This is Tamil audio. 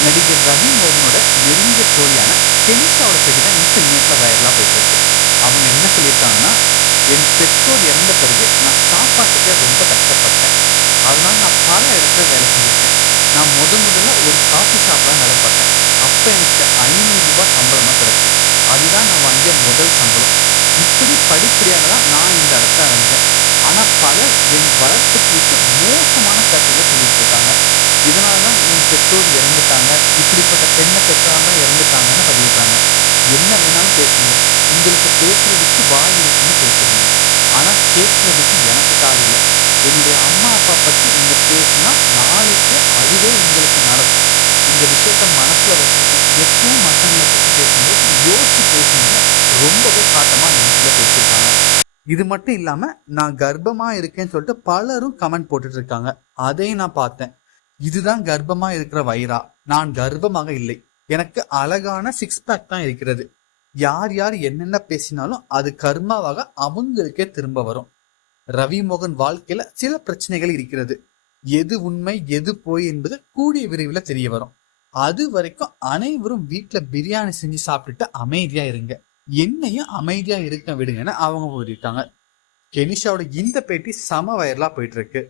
நடிகர் ரவி மோகனோட நெருங்கிய தோழியான கெனிஷாவோட பேட்டி தான் இப்போ இணையத்தில் அவங்க என்ன சொல்லியிருக்காங்கன்னா என் பெற்றோர் இறந்த பிறகு நான் சாப்பாட்டுக்கே ரொம்ப கஷ்டப்பட்டேன் அதனால நான் பல இடத்துல வேலை செஞ்சுருக்கேன் நான் முத முதல்ல ஒரு காஃபி ஷாப்ல வேலை பார்த்தேன் அப்ப எனக்கு ஐநூறு ரூபாய் சம்பளம் தான் கிடைச்சது அதுதான் நான் வாங்கிய முதல் சம்பளம் இப்படி படிப்படியாக தான் நான் இந்த இடத்த அடைஞ்சேன் ஆனா பலர் என் வளர்ச்சிக்கு குறித்து மோசமான பெற்றோர் இறந்துட்டாங்க இப்படிப்பட்ட பெண்ணை பெற்றவங்க இறந்துட்டாங்கன்னு சொல்லியிருக்காங்க என்ன வேணாலும் பேசுங்க உங்களுக்கு பேசுறதுக்கு வாய் இருக்குன்னு பேசுறீங்க ஆனா கேட்கறதுக்கு எனக்கு காது இல்லை என்னுடைய அம்மா அப்பா பத்தி நீங்க பேசினா நாளைக்கு அதுவே உங்களுக்கு நடக்கும் இந்த விஷயத்த மனசுல வச்சுட்டு எப்பவும் மத்தவங்களை பத்தி பேசும்போது யோசிச்சு பேசுங்க ரொம்பவே காட்டமா மெசேஜை பேசியிருக்காங்க இது மட்டும் இல்லாம நான் கர்ப்பமா இருக்கேன்னு சொல்லிட்டு பலரும் கமெண்ட் போட்டுட்டு இருக்காங்க. அதையும் நான் பார்த்தேன். இதுதான் கர்ப்பமா இருக்கிற வைரா நான் கர்ப்பமாக இல்லை. எனக்கு அழகான சிக்ஸ் பேக் தான் இருக்கிறது. யார் யார் என்னென்ன பேசினாலும் அது கர்மாவாக அவங்களுக்கே திரும்ப வரும். ரவி மோகன் வாழ்க்கையில சில பிரச்சனைகள் இருக்கிறது. எது உண்மை எது போய் என்பது கூடிய விரைவில் தெரிய வரும். அது வரைக்கும் அனைவரும் வீட்டில் பிரியாணி செஞ்சு சாப்பிட்டுட்டு அமைதியா இருங்க. என்னையும் அமைதியா இருக்க விடுங்கன்னு அவங்க சொல்லியிருக்காங்க கெனிஷாவோட இந்த பேட்டி சம வைரலா போயிட்டு இருக்கு